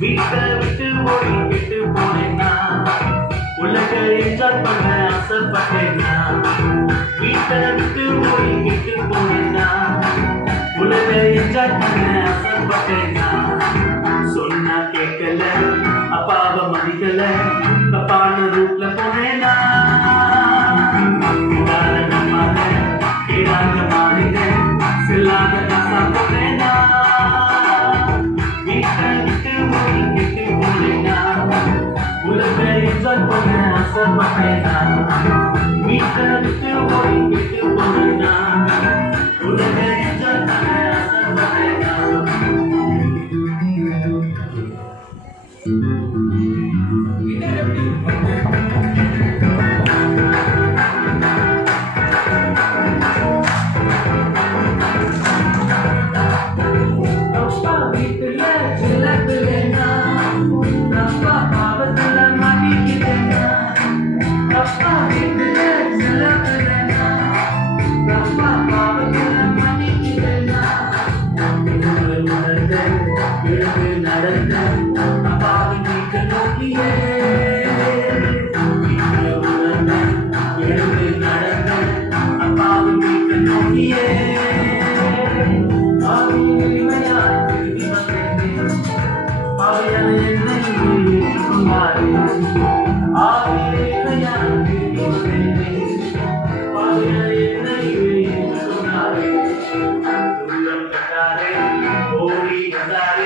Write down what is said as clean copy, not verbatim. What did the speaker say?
வீட்டை விட்டு ஓடி விட்டு போனேன்னா உலக என்ஜாய் பண்ண ஆசைப்பட்டேன்னா வீட்டை விட்டு ஓடி விட்டு போனேன்னா உலக என்ஜாய் பண்ண ஆசைப்பட்டேன்னா சொன்னா கேட்கல அப்பாவை மதிக்கல தப்பான ரூட்ல போனேன்னா கேடாக மாறின செல்லாத நாசா போனேன்னா வீட்டை விட்டு ஓடி விட்டு போனேன்னா உலக என்ஜாய் பண்ண ஆசைப்பட்டேன்னா வீட்டை விட்டு ஓடி விட்டு போனேன்னா உலக என்ஜாய் பண்ண ஆசைப்பட்டேன்னா ஓடி வந்தாரே